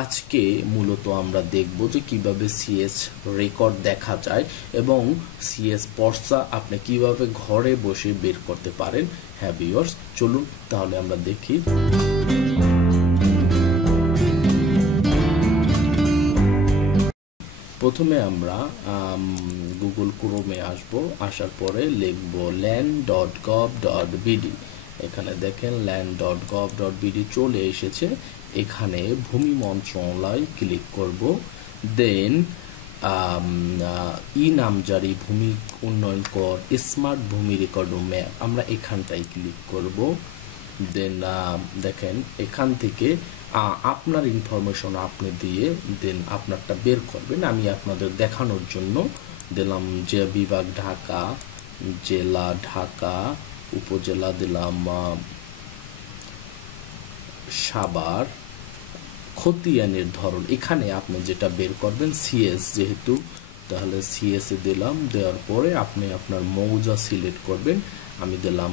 আজকে মূলত আমরা দেখব যে কিভাবে সিএস রেকর্ড দেখা যায় এবং সিএস পর্চা আপনি কিভাবে ঘরে বসে বের করতে পারেন। হ্যাঁ ভিউয়ার্স, চলুন তাহলে আমরা দেখি। প্রথমে আমরা গুগল ক্রোমে আসব, আসার পরে লিখব land.gov.bd। এখানে দেখেন land.gov.bd চলে এসেছে। এখানে ভূমি মন্ত্রণালয় ক্লিক করব, দেন ই নামজারি ভূমি উন্নয়ন কর স্মার্ট ভূমি রেকর্ড ও ম্যাপ আমরা এখানটাই ক্লিক করব। দেন দেখেন এখান থেকে আপনার ইনফরমেশন আপনি দিয়ে দেন আপনারটা বের করবেন। আমি আপনাদের দেখানোর জন্য দিলাম যে বিভাগ ঢাকা, জেলা ঢাকা, উপজেলা দিলাম সাভার, খতিয়ানের ধরন এখানে আপনি যেটা বের করবেন সিএস যেহেতু, তাহলে সিএস এ দিলাম। দেওয়ার পরে আপনি আপনার মৌজা সিলেক্ট করবেন। আমি দিলাম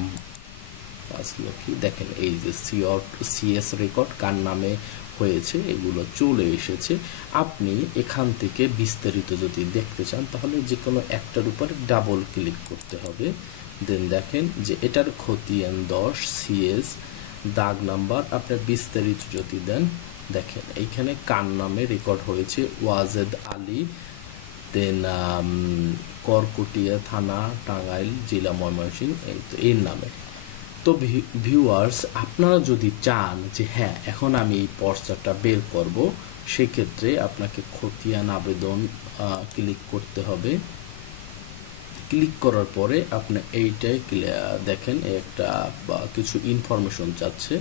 পাঁচলক্ষী। দেখেন এই যে সিএস রেকর্ড কার নামে হয়েছে এগুলো চলে এসেছে। আপনি এখান থেকে বিস্তারিত যদি দেখতে চান তাহলে যে কোনো একটার উপরে ডাবল ক্লিক করতে হবে। দেন দেখেন যে এটার খতিয়ান 10 সিএস দাগ নাম্বার আপনার বিস্তারিত যদি দেন দেখেন এইখানে কার নামে রেকর্ড হয়েছে ওয়াজেদ আলী, দেন করকুটিয়া থানা টাঙ্গাইল জেলা ময়মনসিংহ, এই তো এর নামে। তো ভিউয়ার্স আপনারা যদি চান যে হ্যাঁ এখন আমি এই পর্চাটা বের করব, সেক্ষেত্রে আপনাকে খতিয়ান আবেদন ক্লিক করতে হবে। ক্লিক করার পরে আপনি এইটাই দেখেন একটা কিছু ইনফরমেশন চাচ্ছে,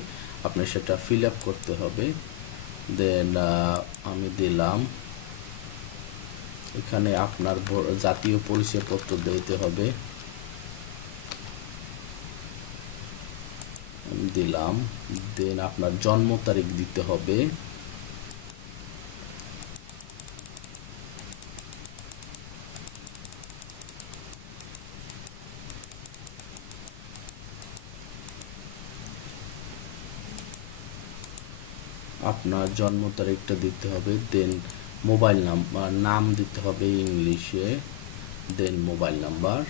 আপনি সেটা ফিল আপ করতে হবে। দেন আমি দিলাম এখানে আপনার জাতীয় পরিচয়পত্র দিতে হবে, দিলাম। দেন আপনার জন্ম তারিখ দিতে হবে, আপনার জন্ম তারিখটা দিতে হবে। দেন মোবাইল নাম্বার নাম দিতে হবে ইংলিশে, দেন মোবাইল নাম্বার।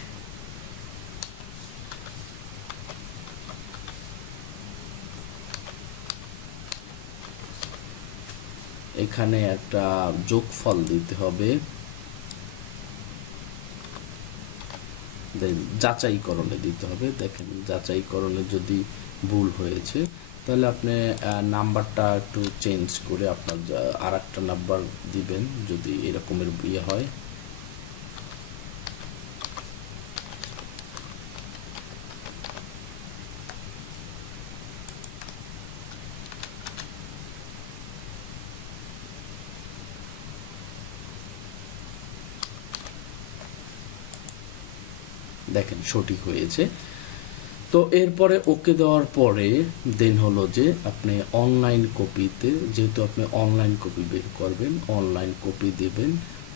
এখানে একটা যোগফল দিতে হবে, দেন যাচাইকরণে দিতে হবে। দেখেন যাচাইকরণে যদি ভুল হয়েছে তাহলে আপনি নাম্বারটা একটু চেঞ্জ করে আপনার আর একটা নাম্বার দিবেন যদি এরকমের ইয়ে হয়। দেখেন সঠিক হয়েছে। তো এরপরে ওকে দেওয়ার পরে দেন হলো যে আপনি অনলাইন কপিতে, যেহেতু আপনি অনলাইন কপি বের করবেন অনলাইন কপি দেবেন।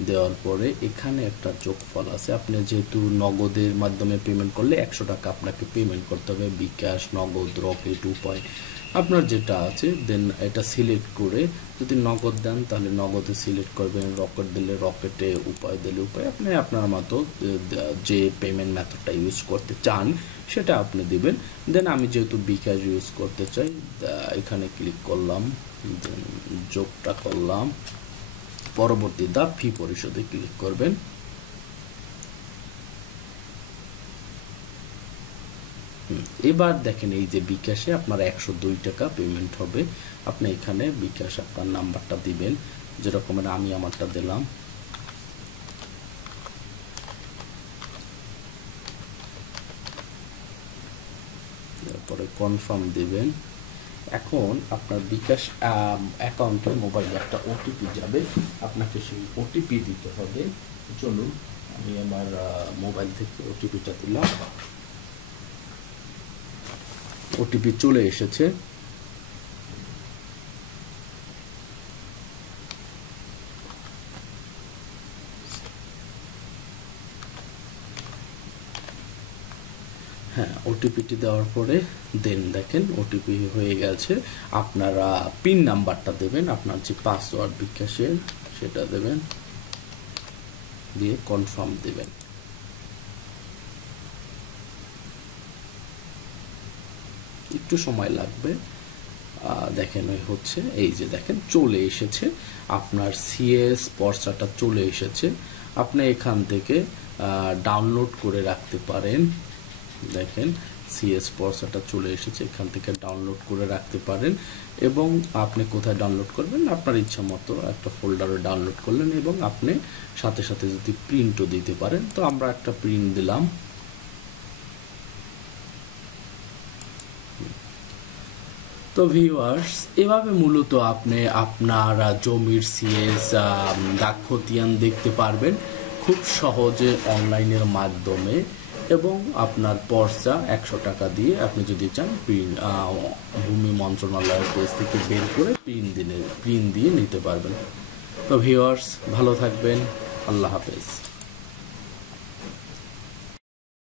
দেওয়ার পরে এখানে একটা যোগফল আছে, আপনি যেহেতু নগদের মাধ্যমে পেমেন্ট করলে 100 টাকা আপনাকে পেমেন্ট করতে হবে, বিকাশ, নগদ, রকেট, উপায় আপনার যেটা আছে। দেন এটা সিলেক্ট করে যদি নগদ দেন তাহলে নগদে সিলেক্ট করবেন, রকেট দিলে রকেটে, উপায় দিলে উপায়, আপনি আপনার মতো যে পেমেন্ট মেথডটা ইউজ করতে চান সেটা আপনি দিবেন। দেন আমি যেহেতু বিকাশ ইউজ করতে চাই এখানে ক্লিক করলাম, দেন যোগটা করলাম। পরবর্তী ধাপ ফি পরিশোধে ক্লিক করবেন। এবার দেখেন এই যে বিকাশে আপনার 102 টাকা পেমেন্ট হবে। আপনি এখানে বিকাশ আপনার নাম্বারটা দিবেন, যেরকমের আমি আমারটা দিলাম। তারপরে কনফার্ম দিবেন। এখন আপনার বিকাশ অ্যাকাউন্টে মোবাইলে একটা ওটিপি যাবে, আপনাকে সেই ওটিপি দিতে হবে। চলুন আমি আমার মোবাইল থেকে ওটিপিটা দিলাম। ওটিপি চলে এসেছে। হ্যাঁ, ওটিপিটি দেওয়ার পরে দেন দেখেন ওটিপি হয়ে গেছে। আপনারা পিন নাম্বারটা দেবেন, আপনার যে পাসওয়ার্ড বিকাশের সেটা দেবেন, দিয়ে কনফার্ম দেবেন। একটু সময় লাগবে, দেখেন ওই হচ্ছে, এই যে দেখেন চলে এসেছে আপনার সিএস পর্চাটা চলে এসেছে। আপনি এখান থেকে ডাউনলোড করে রাখতে পারেন। দেখেন সিএস পর্চাটা চলে এসেছে, এখান থেকে ডাউনলোড করে রাখতে পারেন। এবং আপনি কোথায় ডাউনলোড করবেন আপনার ইচ্ছা মতো একটা ফোল্ডারে ডাউনলোড করলেন, এবং আপনি সাথে সাথে যদি প্রিন্টও দিতে পারেন, তো আমরা একটা প্রিন্ট দিলাম। তো ভিউয়ার্স, এভাবে মূলত আপনি আপনার জমির সিএস দাগ খতিয়ান দেখতে পারবেন খুব সহজে অনলাইনের মাধ্যমে। এবং আপনার পর্চা 100 টাকা দিয়ে আপনি যদি চান ভূমি মন্ত্রণালয়ের পেজ থেকে বের করে প্রিন্ট দিয়ে নিতে পারবেন। তো ভিউয়ার্স, ভালো থাকবেন, আল্লাহ হাফেজ।